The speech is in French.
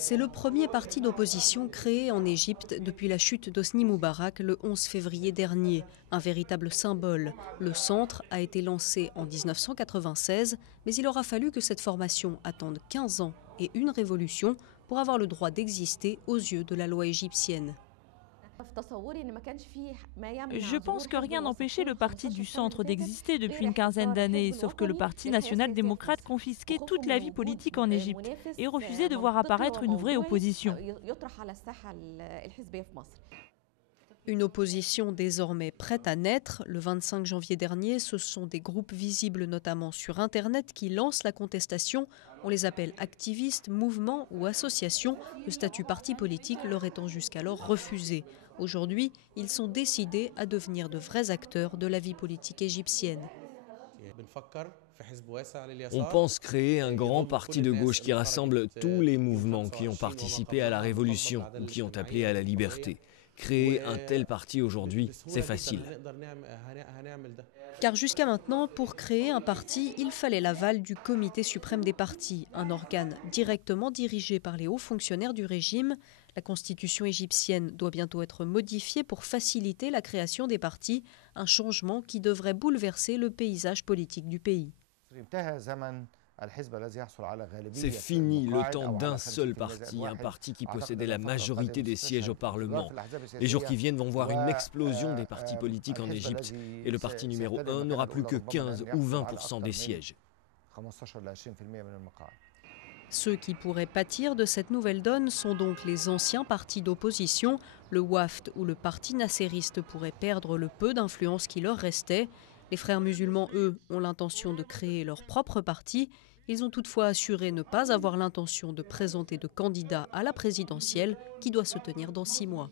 C'est le premier parti d'opposition créé en Égypte depuis la chute d'Hosni Moubarak le 11 février dernier. Un véritable symbole. Le centre a été lancé en 1996, mais il aura fallu que cette formation attende 15 ans et une révolution pour avoir le droit d'exister aux yeux de la loi égyptienne. Je pense que rien n'empêchait le parti du centre d'exister depuis une quinzaine d'années, sauf que le parti national-démocrate confisquait toute la vie politique en Égypte et refusait de voir apparaître une vraie opposition. Une opposition désormais prête à naître. Le 25 janvier dernier, ce sont des groupes visibles notamment sur Internet qui lancent la contestation. On les appelle activistes, mouvements ou associations, le statut parti politique leur étant jusqu'alors refusé. Aujourd'hui, ils sont décidés à devenir de vrais acteurs de la vie politique égyptienne. On pense créer un grand parti de gauche qui rassemble tous les mouvements qui ont participé à la révolution ou qui ont appelé à la liberté. Créer un tel parti aujourd'hui, c'est facile. Car jusqu'à maintenant, pour créer un parti, il fallait l'aval du Comité suprême des partis, un organe directement dirigé par les hauts fonctionnaires du régime. La constitution égyptienne doit bientôt être modifiée pour faciliter la création des partis, un changement qui devrait bouleverser le paysage politique du pays. C'est fini le temps d'un seul parti, un parti qui possédait la majorité des sièges au Parlement. Les jours qui viennent vont voir une explosion des partis politiques en Égypte et le parti numéro 1 n'aura plus que 15 ou 20% des sièges. Ceux qui pourraient pâtir de cette nouvelle donne sont donc les anciens partis d'opposition. Le WAFT ou le parti nassériste pourrait perdre le peu d'influence qui leur restait. Les frères musulmans, eux, ont l'intention de créer leur propre parti. Ils ont toutefois assuré ne pas avoir l'intention de présenter de candidat à la présidentielle qui doit se tenir dans 6 mois.